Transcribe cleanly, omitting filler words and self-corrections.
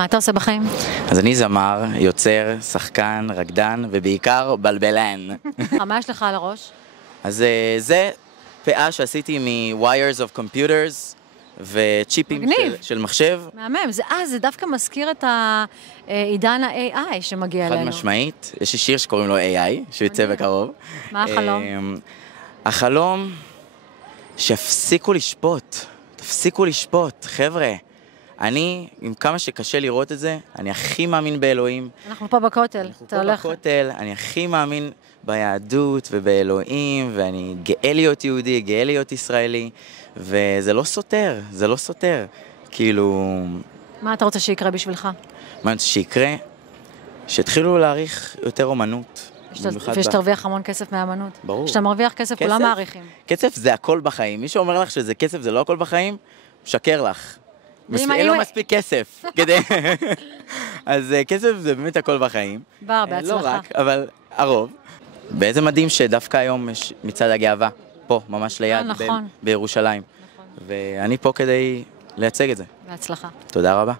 מה אתה עושה בחיים? אז אני זמר, יוצר, שחקן, רקדן ובעיקר בלבלן. מה יש לך על הראש? אז זה פאה שעשיתי מ-wires of computers וצ'יפים של מחשב. מהמם, זה דווקא מזכיר את העידן ה-AI שמגיע אלינו. חד משמעית, יש לי שיר שקוראים לו AI, שיוצא בקרוב. מה החלום? החלום שיפסיקו לשפוט, תפסיקו לשפוט, חבר'ה. אני, עם כמה שקשה לראות את זה, אני הכי מאמין באלוהים. אנחנו פה בכותל. אנחנו פה בכותל, אני הכי מאמין ביהדות ובאלוהים, ואני גאה להיות יהודי, גאה להיות ישראלי, וזה לא סותר, זה לא סותר. כאילו... מה אתה רוצה שיקרה בשבילך? מה אתה שיקרה? שהתחילו להעריך יותר אומנות. ושתרוויח המון כסף מהאמנות. ברור. כשאתה מרוויח כסף, כולם מעריכים. כסף זה הכל בחיים. מי שאומר לך שזה כסף זה לא הכל בחיים, משקר לך. אין לו מספיק כסף. אז כסף זה באמת הכל בחיים. בר, בהצלחה. לא רק, אבל הרוב. באיזה מדהים שדווקא היום יש מצעד הגאווה, פה, ממש ליד, בירושלים. ואני פה כדי לייצג את זה. בהצלחה. תודה רבה.